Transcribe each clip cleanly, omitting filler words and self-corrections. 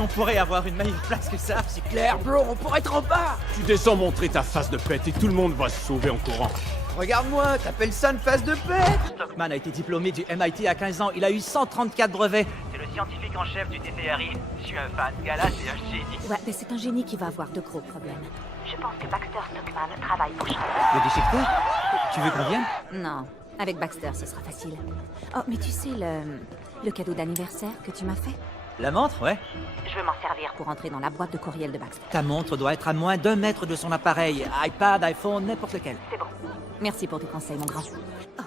qu'on pourrait avoir une meilleure place que ça. C'est clair, bro, on pourrait être en bas. Tu descends montrer ta face de pète et tout le monde va se sauver en courant. Regarde-moi, t'appelles ça une face de pète? Stockman a été diplômé du MIT à 15 ans. Il a eu 134 brevets. C'est le scientifique en chef du TTRI. Je suis un fan. Ce gars-là, c'est un génie. Ouais, mais c'est un génie qui va avoir de gros problèmes. Je pense que Baxter Stockman travaille pour Shredder. Le déchiqueteur? Tu veux qu'on vienne? Non, avec Baxter, ce sera facile. Oh, mais tu sais, le cadeau d'anniversaire que tu m'as fait? La montre, ouais. Je veux m'en servir. Pour entrer dans la boîte de courriel de Baxter. Ta montre doit être à moins d'1 mètre de son appareil. iPad, iPhone, n'importe lequel. C'est bon. Merci pour tes conseils, mon grand. Oh,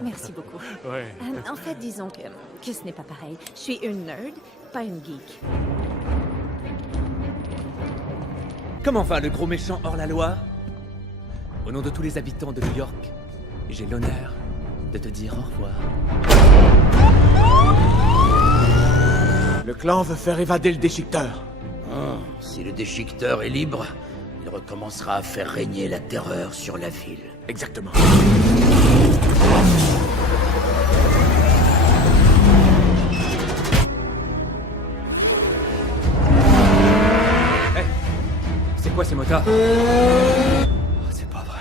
merci beaucoup. Ouais. En fait, disons que ce n'est pas pareil. Je suis une nerd, pas une geek. Comment va le gros méchant hors la loi? Au nom de tous les habitants de New York, j'ai l'honneur de te dire au revoir. Le clan veut faire évader le déchiqueteur. Si le déchiqueteur est libre, il recommencera à faire régner la terreur sur la ville. Exactement. Hey, c'est quoi ces motards? Oh, c'est pas vrai.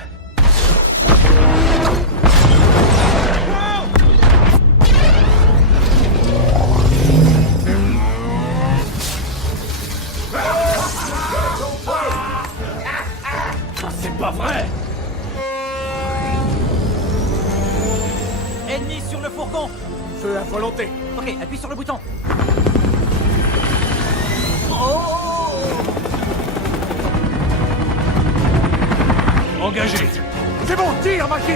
C'est pas vrai! Ennemi sur le fourgon! Feu à volonté! Ok, appuie sur le bouton. Engagé! C'est bon, tire, Maki!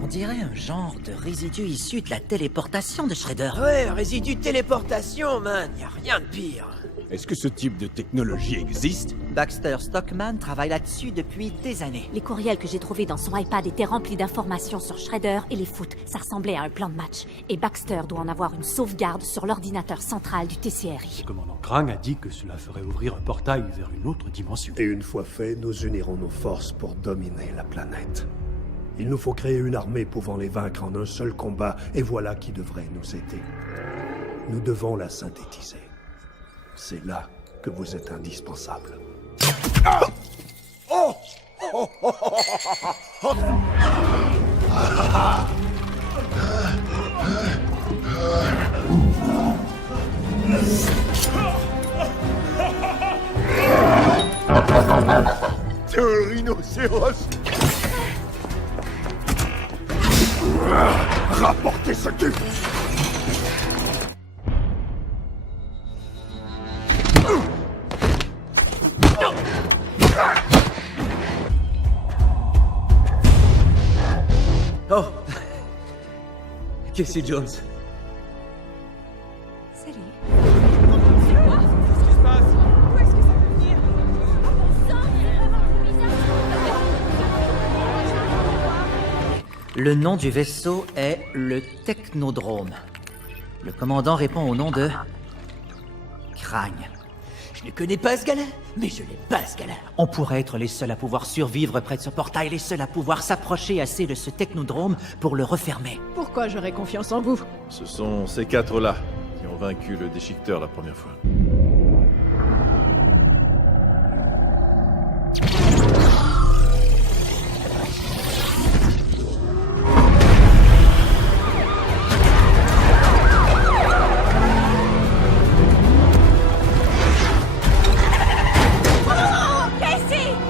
On dirait un genre de résidu issu de la téléportation de Shredder. Ouais, résidu de téléportation, man. Y a rien de pire. Est-ce que ce type de technologie existe? Baxter Stockman travaille là-dessus depuis des années. Les courriels que j'ai trouvés dans son iPad étaient remplis d'informations sur Shredder et les foot. Ça ressemblait à un plan de match. Et Baxter doit en avoir une sauvegarde sur l'ordinateur central du TCRI. Le commandant Krang a dit que cela ferait ouvrir un portail vers une autre dimension. Et une fois fait, nous unirons nos forces pour dominer la planète. Il nous faut créer une armée pouvant les vaincre en un seul combat, et voilà qui devrait nous aider. Nous devons la synthétiser. C'est là que vous êtes indispensable. C'est un rhinocéros! Rapportez ce type! Oh! Casey Jones. Salut. Le nom du vaisseau est le Technodrome. Le commandant répond au nom de... Krang. Je ne connais pas ce gars-là, mais je l'ai pas ce gars-là. On pourrait être les seuls à pouvoir survivre près de ce portail, les seuls à pouvoir s'approcher assez de ce Technodrome pour le refermer. Pourquoi j'aurais confiance en vous? Ce sont ces quatre-là qui ont vaincu le déchiqueteur la première fois.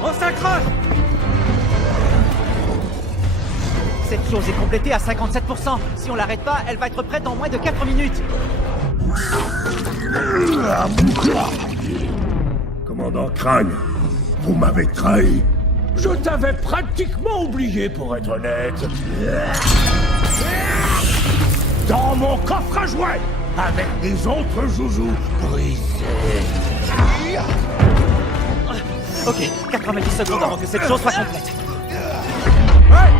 On s'accroche! Cette chose est complétée à 57%. Si on l'arrête pas, elle va être prête en moins de 4 minutes. Commandant Krang, vous m'avez trahi. Je t'avais pratiquement oublié, pour être honnête. Dans mon coffre à jouets, avec des autres joujoux brisés. Ok, 90 secondes avant que cette chose soit complète. Hey!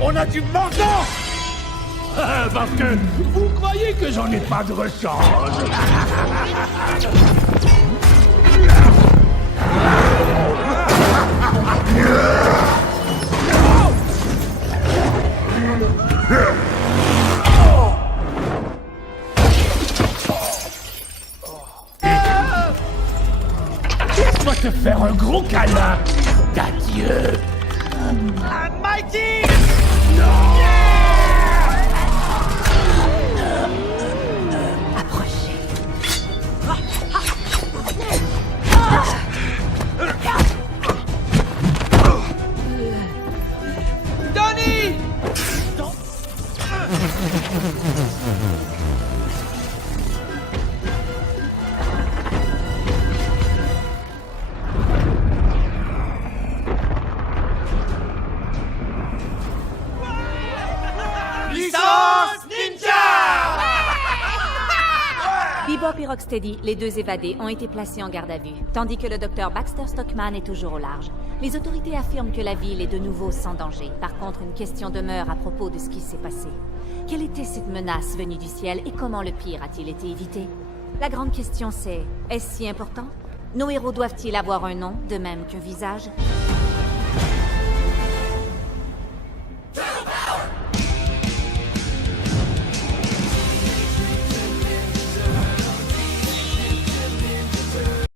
On a du mordant! Parce que vous croyez que j'en ai pas de rechange. Laisse-moi te faire un gros câlin d'adieu. Mighty! Approchez. Donnie! Licence Ninja! Bebop et Rocksteady, les deux évadés, ont été placés en garde à vue, tandis que le docteur Baxter Stockman est toujours au large. Les autorités affirment que la ville est de nouveau sans danger. Par contre, une question demeure à propos de ce qui s'est passé. Quelle était cette menace venue du ciel et comment le pire a-t-il été évité? La grande question c'est, est-ce si important? Nos héros doivent-ils avoir un nom, de même qu'un visage?